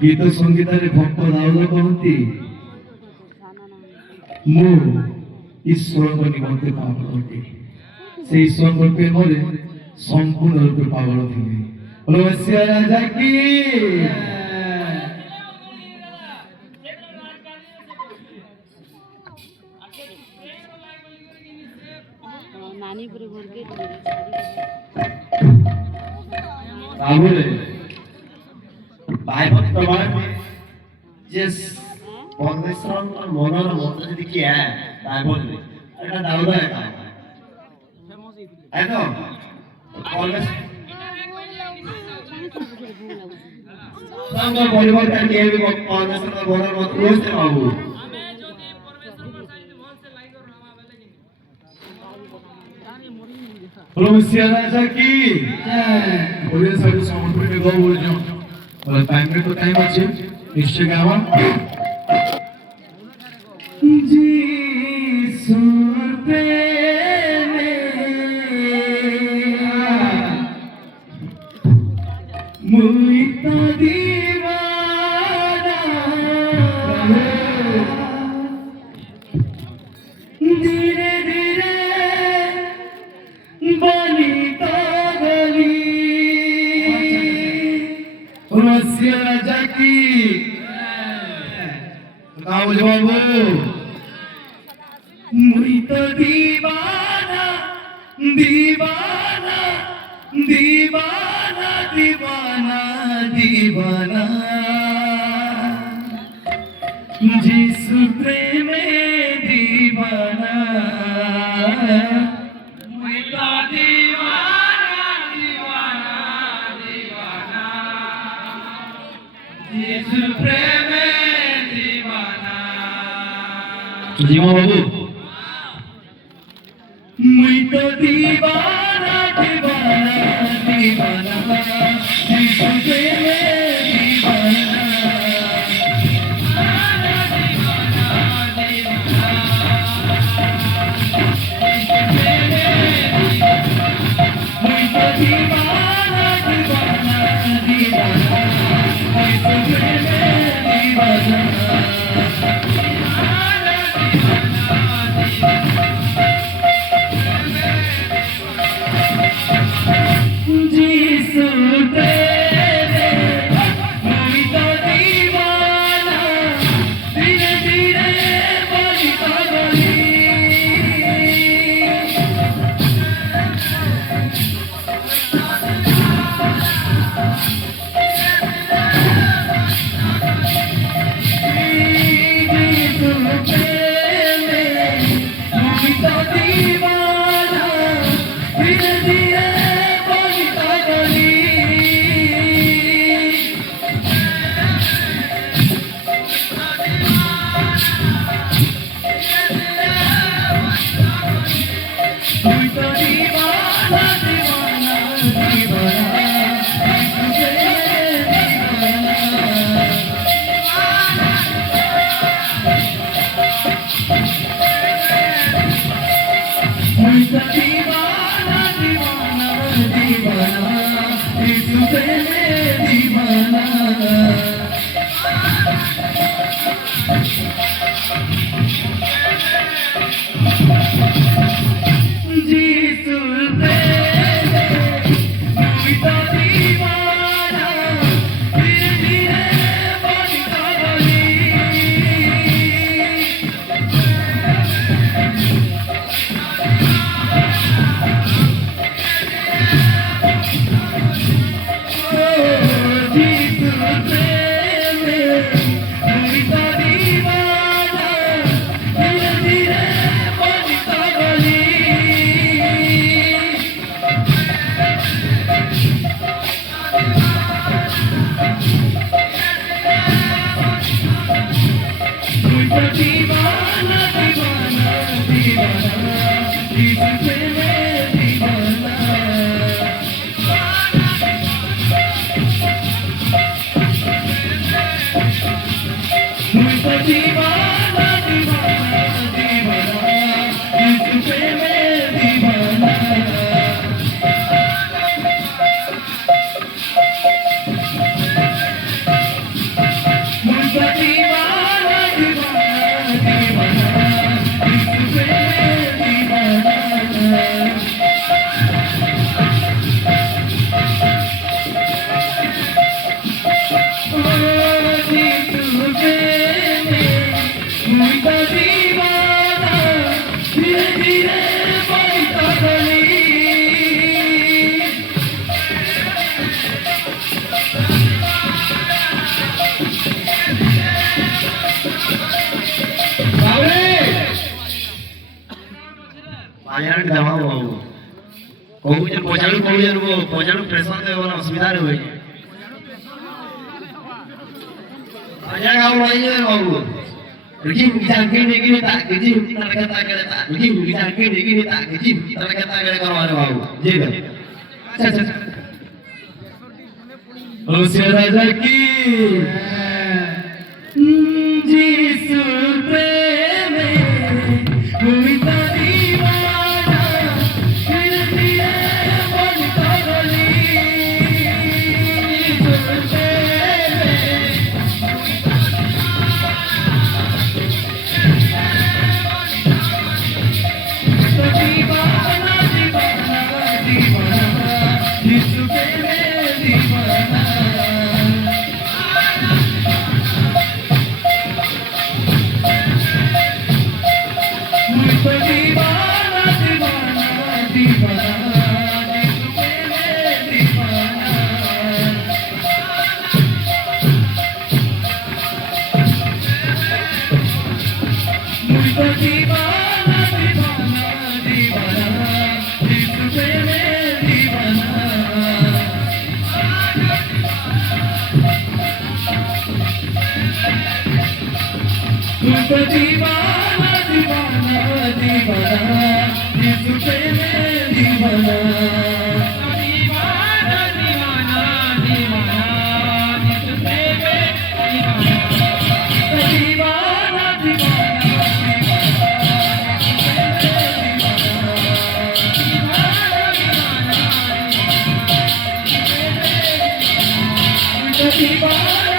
गीत संगीतारे भक्त दाऊद कहती मु ईश्वर निमंते पागल अटे से ईश्वर प्रेमरे संपूर्ण रूपे पागल थिले रसिया राजा की नानी पुरे वर्गे তাহলে বাইবত প্রমাণ যে পরমেশ্বর মনর মধ্যে যদি কি है বাইবল এটা দাউদার কাম আইনো পরমেশ্বর সঙ্গ পরিবর্তন কে भी পরমেশ্বর মনর মত রয়েছে বাবু Provincia Raja की बोलिए सारे समर्पण में गौ बोल जाओ और टाइम में तो टाइम अच्छे निश्चय गावा जी सुरते मुइता दीवाना धीरे धीरे बनिता गली रसिया राजा की बताओ बाबू मुई तो दीवाना दीवाना दीवाना दीवाना दीवाना जिसु प्रेम दीवाना जीवा बाबू मुई तो दीवाना दीवाना दीवाना जिसु प्रेम दीवाना मुई तो दीवाना दीवाना दीवाना जिसु प्रेम दीवाना ଦେବା ବାବୁ କହୁଛେ ପଚାରୁ କହୁଛେ ପଚାରୁ ପ୍ରେସର ଦେବ ନା ଅସୁବିଧାରେ ହୁଏ ଆଜ୍ଞା ଗାଉ ଭାଇ ବାବୁ Rugi jangan ini tak gaji tak kata kata tak rugi jangan ini tak gaji tak kata kata kalau ada bau jadi अच्छा उसे राजा की जिस प्रेम में हुई तो दीवाना फिर तेरे मन को गली जिस प्रेम में तो दीवाना दीवाना दीवाना जिस प्रेम में दीवाना मुझको दीवाना दीवाना दीवाना जिस प्रेम में दीवाना मुझको दीवाना दीवाना दीवाना जिस प्रेम में दीवाना मुझको दीवाना दीवाना दीवाना जिस प्रेम में दीवाना दीवाना दीवाना दीवाना जिस प्रेम में दीवाना दीवाना दीवाना